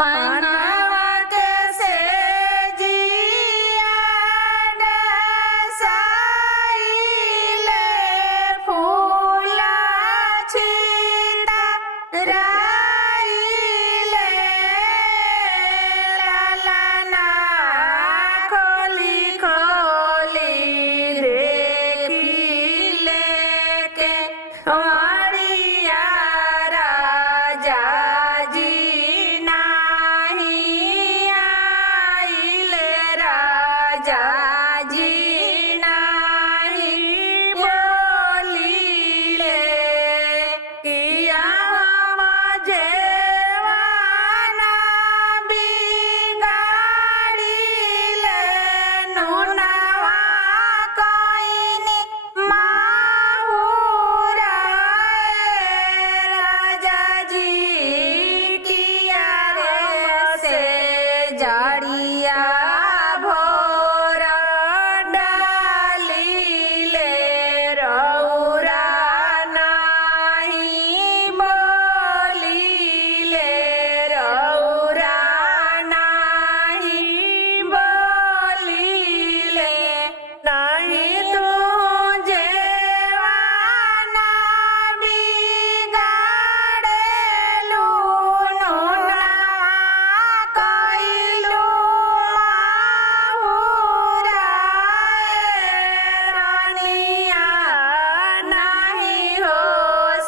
पनवा के सेजिया डसाइले फूला छितराइले लालना खोली खोली देखिले के हमारिया राजा जी नाही आइले राजा जी नाही बोलिले किया हम जेवाना बिगाड़िले नुनवा कोइनी माहुरा राजा जी किया रे से जड़िया भोर डालिले रौरा नाही बोलिले रौरा नाही बोलिले नाही तुझे वाना बिगाड़ेलू नुनवा कइलू माहुरा रानिया नाही हो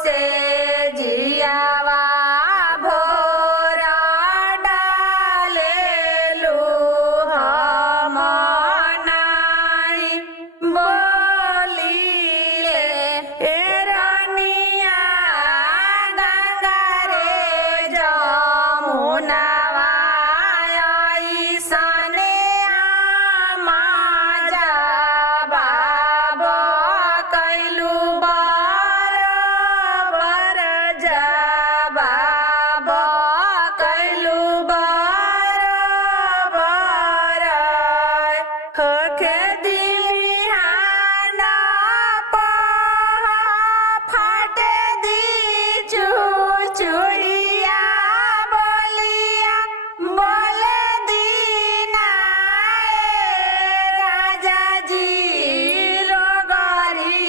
से जियावा भोर डालेलू हम नाही बोलिले ए रानिया गंगा रे जमुनावा ऐसने आमा जाबाब कइलू बराबर जाबाब कइलू बराबर होके दिहाना फाटे दी चुचुड़िया बोलिया बोले दीना राजा जी रोगरी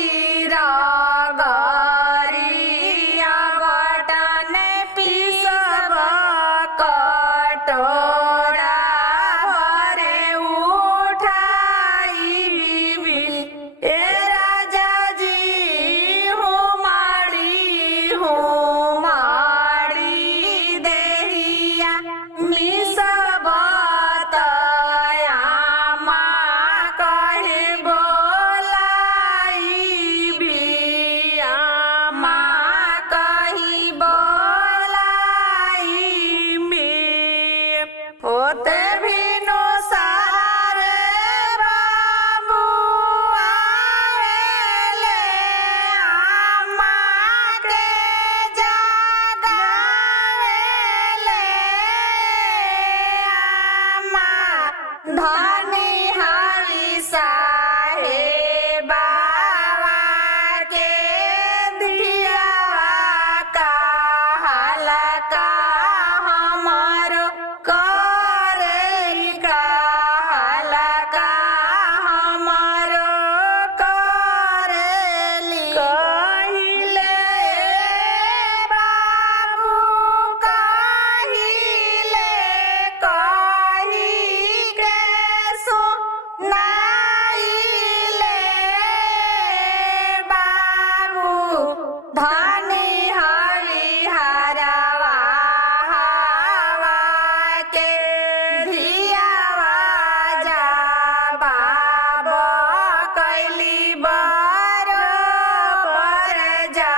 रोगरिया बटन पिसब कटोरा भरे उठाई ए राजा जी हुमाड़ी देहिया मिसब तयामा कहे बोलाई बियामा कही बोलाई में होते भिनु सारे बाबू आवेले आमा के जगावेले आमा धनी हरि साहेबावा के दियावा कहलका हमरो करेली कहलका हमरो करेली कहिले बाबू कहिले कही के सुनाइले बाबू धनी हरिहरवा हवा के धियावा जाबाब कइली बराबर जा